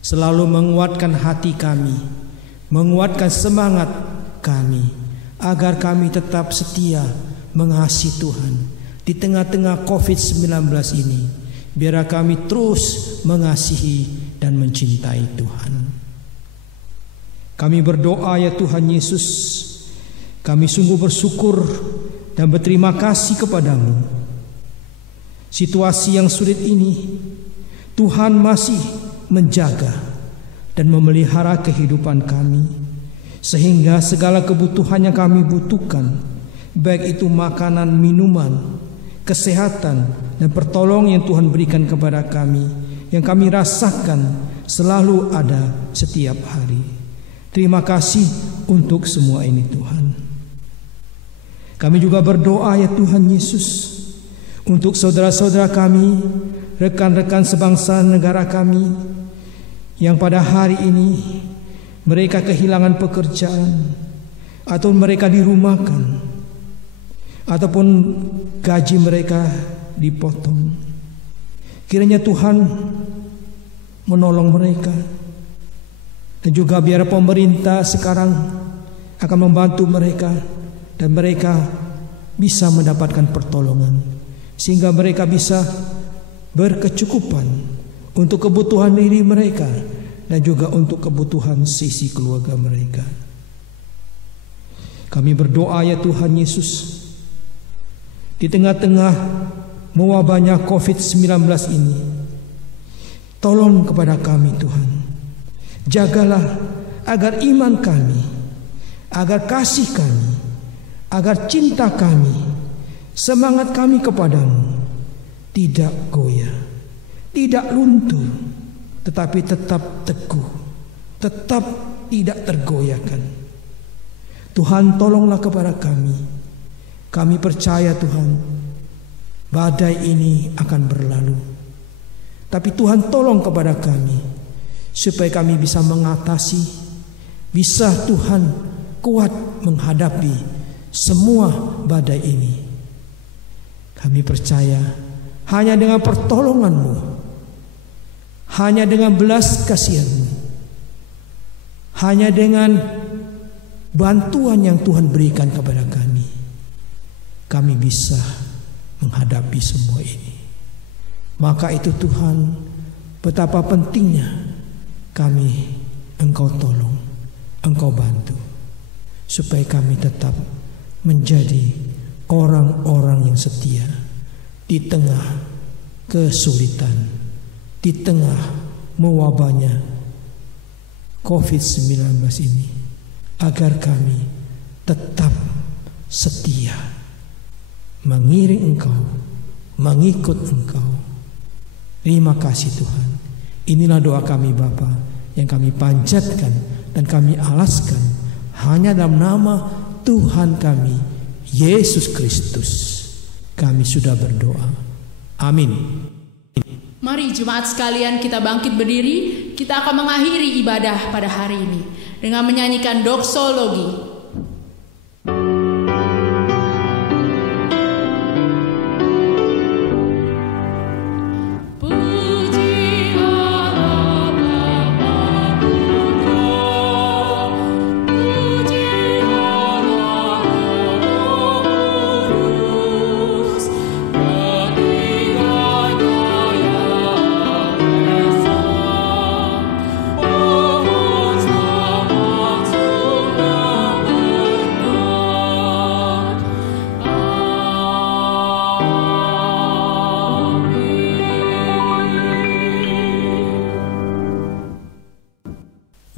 selalu menguatkan hati kami, menguatkan semangat kami, agar kami tetap setia mengasihi Tuhan di tengah-tengah COVID-19 ini. Biar kami terus mengasihi dan mencintai Tuhan. Kami berdoa ya Tuhan Yesus, kami sungguh bersyukur dan berterima kasih kepadamu. Situasi yang sulit ini Tuhan masih menjaga dan memelihara kehidupan kami, sehingga segala kebutuhan yang kami butuhkan, baik itu makanan, minuman, kesehatan, dan pertolongan yang Tuhan berikan kepada kami, yang kami rasakan selalu ada setiap hari. Terima kasih untuk semua ini Tuhan. Kami juga berdoa ya Tuhan Yesus, untuk saudara-saudara kami, rekan-rekan sebangsa negara kami, yang pada hari ini mereka kehilangan pekerjaan, atau mereka dirumahkan, ataupun gaji mereka dipotong. Kiranya Tuhan menolong mereka, dan juga biar pemerintah sekarang akan membantu mereka, dan mereka bisa mendapatkan pertolongan, sehingga mereka bisa berkecukupan untuk kebutuhan diri mereka dan juga untuk kebutuhan sisi keluarga mereka. Kami berdoa ya Tuhan Yesus, di tengah-tengah mewabahnya COVID-19 ini, tolong kepada kami Tuhan, jagalah agar iman kami, agar kasih kami, agar cinta kami, semangat kami kepadamu tidak goyah, tidak luntur, tetapi tetap teguh, tetap tidak tergoyahkan. Tuhan, tolonglah kepada kami. Kami percaya Tuhan, badai ini akan berlalu. Tapi Tuhan tolong kepada kami, supaya kami bisa mengatasi, bisa Tuhan kuat menghadapi semua badai ini. Kami percaya hanya dengan pertolongan-Mu, hanya dengan belas kasihan-Mu, hanya dengan bantuan yang Tuhan berikan kepada kami bisa menghadapi semua ini. Maka itu Tuhan, betapa pentingnya kami Engkau tolong, Engkau bantu, supaya kami tetap menjadi orang-orang yang setia di tengah kesulitan, di tengah mewabahnya COVID-19 ini, agar kami tetap setia mengiring Engkau, mengikut Engkau. Terima kasih Tuhan. Inilah doa kami Bapa, yang kami panjatkan dan kami alaskan hanya dalam nama Tuhan kami Yesus Kristus. Kami sudah berdoa. Amin. Mari jemaat sekalian, kita bangkit berdiri. Kita akan mengakhiri ibadah pada hari ini dengan menyanyikan doksologi. Puji Allah Bapa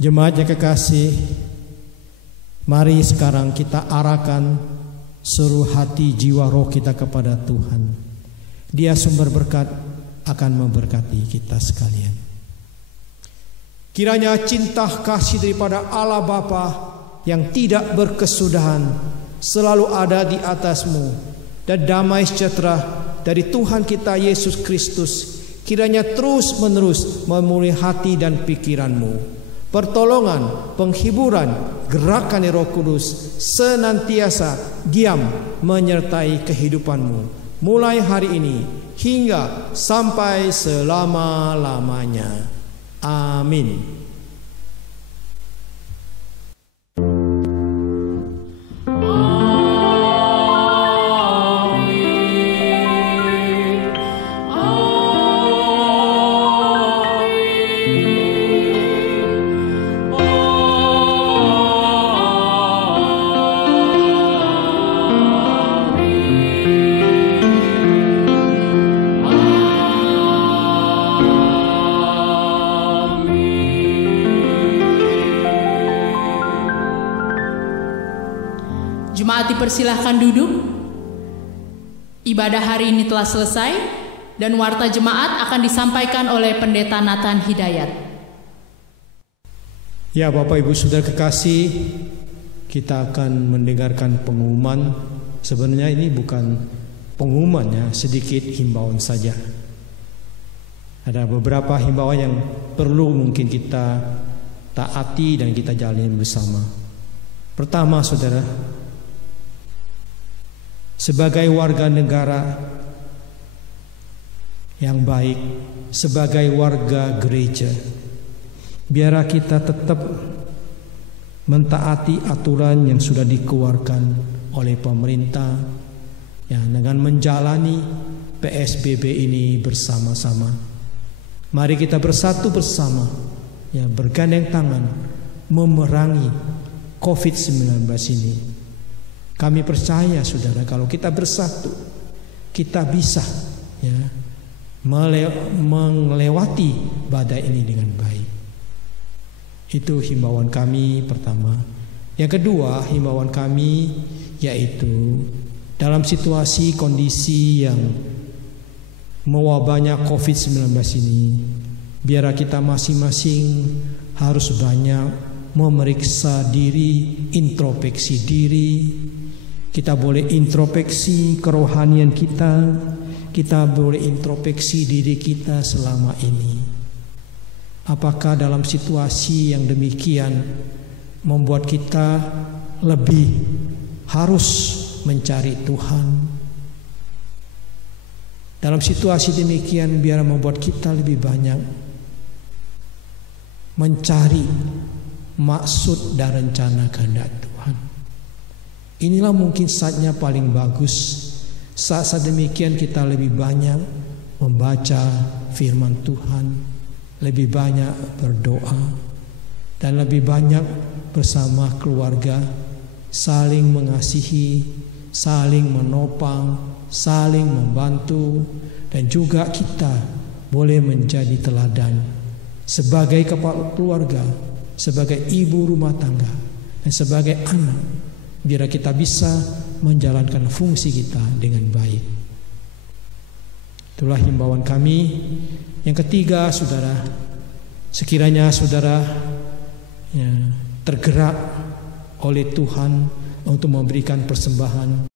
Jemaat yang kekasih, mari sekarang kita arahkan seluruh hati, jiwa, roh kita kepada Tuhan. Dia sumber berkat, akan memberkati kita sekalian. Kiranya cinta kasih daripada Allah Bapa yang tidak berkesudahan selalu ada di atasmu, dan damai sejahtera dari Tuhan kita Yesus Kristus kiranya terus menerus memenuhi hati dan pikiranmu. Pertolongan, penghiburan, gerakan Roh Kudus senantiasa diam menyertai kehidupanmu, mulai hari ini hingga sampai selama-lamanya. Amin. Jemaat dipersilahkan duduk. Ibadah hari ini telah selesai dan warta jemaat akan disampaikan oleh Pendeta Nathan Hidayat. Ya, Bapak Ibu Saudara kekasih, kita akan mendengarkan pengumuman. Sebenarnya ini bukan pengumuman ya, sedikit himbauan saja. Ada beberapa himbauan yang perlu mungkin kita taati dan kita jalani bersama. Pertama, saudara, sebagai warga negara yang baik, sebagai warga gereja, biarlah kita tetap mentaati aturan yang sudah dikeluarkan oleh pemerintah ya, dengan menjalani PSBB ini bersama-sama. Mari kita bersatu bersama ya, bergandeng tangan memerangi COVID-19 ini. Kami percaya saudara, kalau kita bersatu, kita bisa ya, melewati badai ini dengan baik. Itu himbauan kami pertama. Yang kedua, himbauan kami yaitu dalam situasi kondisi yang mewabahnya COVID-19 ini, biar kita masing-masing harus banyak memeriksa diri, introspeksi diri. Kita boleh introspeksi kerohanian kita boleh introspeksi diri kita selama ini. Apakah dalam situasi yang demikian membuat kita lebih harus mencari Tuhan? Dalam situasi demikian biar membuat kita lebih banyak mencari maksud dan rencana kehendak Tuhan. Inilah mungkin saatnya paling bagus. Saat demikian kita lebih banyak membaca firman Tuhan, lebih banyak berdoa, dan lebih banyak bersama keluarga saling mengasihi, saling menopang, saling membantu, dan juga kita boleh menjadi teladan sebagai kepala keluarga, sebagai ibu rumah tangga, dan sebagai anak, biar kita bisa menjalankan fungsi kita dengan baik. Itulah himbauan kami. Yang ketiga, saudara, sekiranya saudara ya, tergerak oleh Tuhan untuk memberikan persembahan,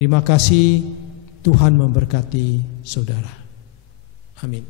terima kasih. Tuhan memberkati saudara. Amin.